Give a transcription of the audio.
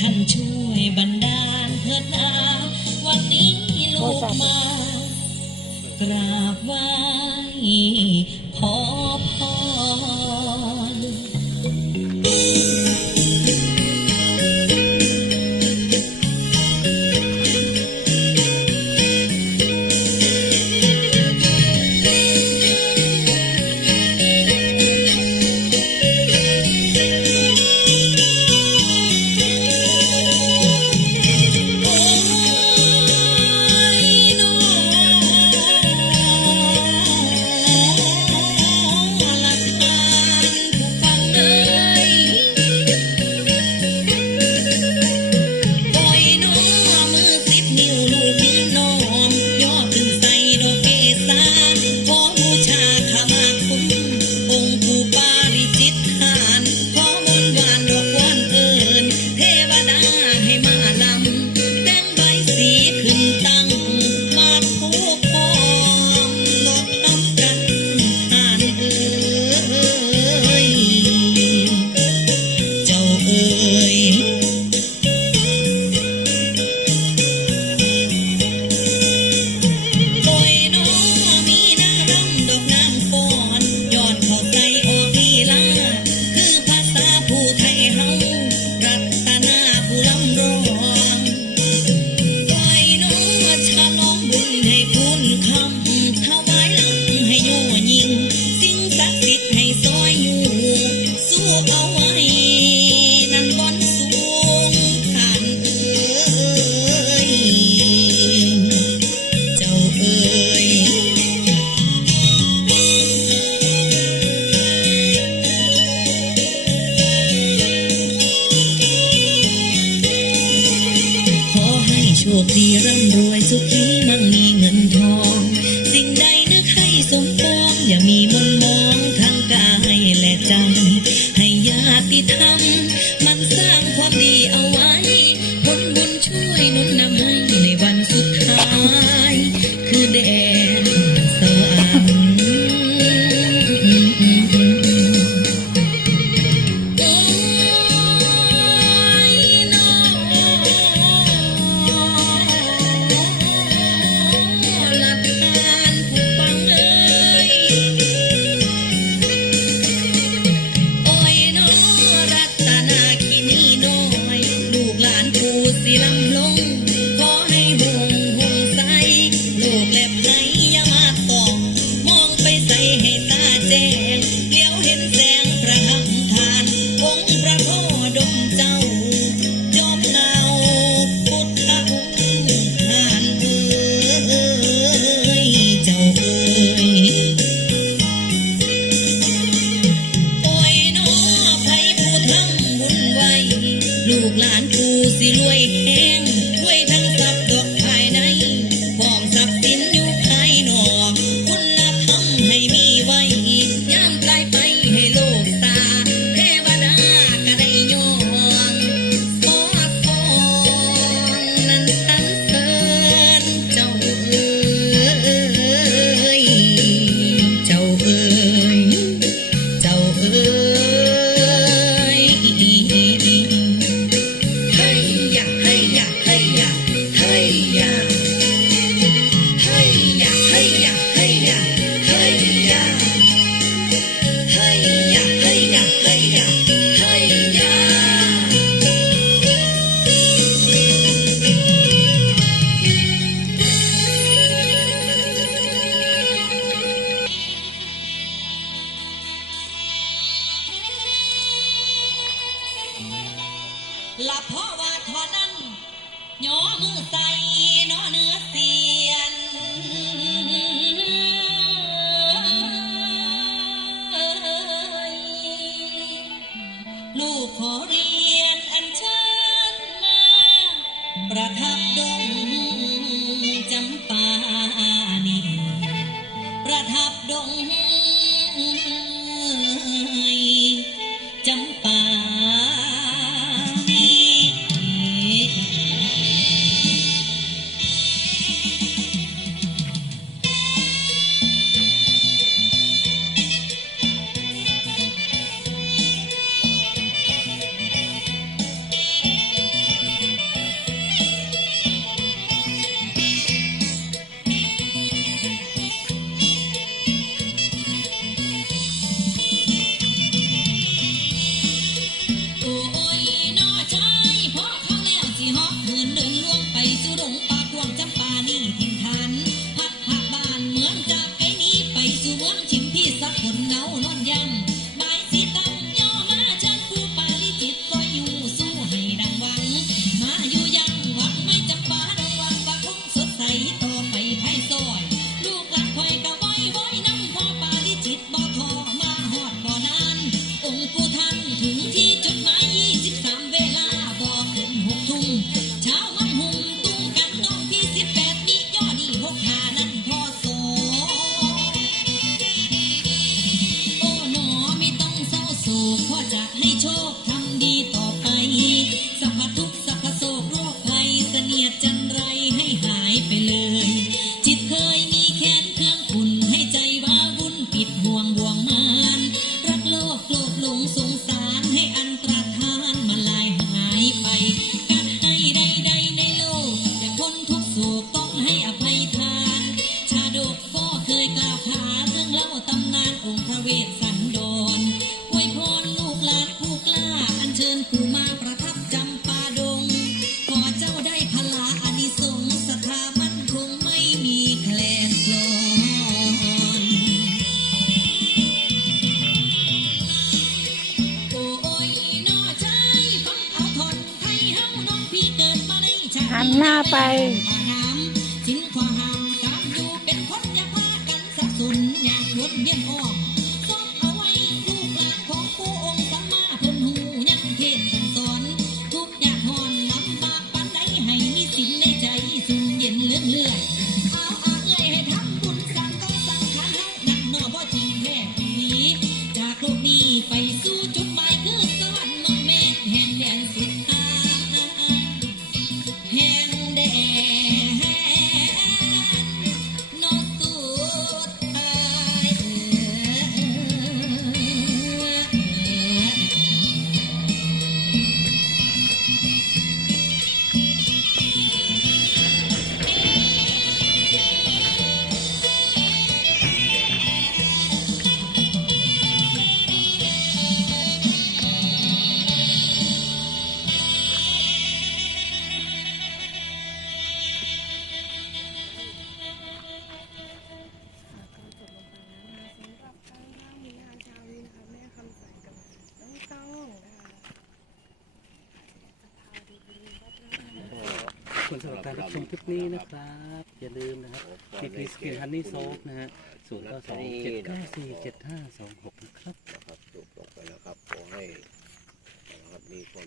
ท่านช่วยบันดาลเถิดนาวันนี้ลูกมากราบไหว โชคดีร่ำรวยสุขีมั่งมี เพราะว่าทอนั้นย่อมือใส่เนื้อเสียนลูกขอเรียนอันเชิญมา ประทับดงจำปานีประทับดงเอ่ย สักคนเนาวนอนยังันหน้าไปสินขวาหางการดูเป็นคนยากลากันสับสนอย่างรถเยี่ยมออ คุณสำหรับการรับชมคลิปนี้นะครับ อย่าลืมนะครับซีพีสกินฮันนี่โซฟนะฮะศูนย์เก้าสองเจ็ดเก้าสี่เจ็ดห้าสองหกนะครับจบลงไปแล้วครับขอให้นะครับมีคน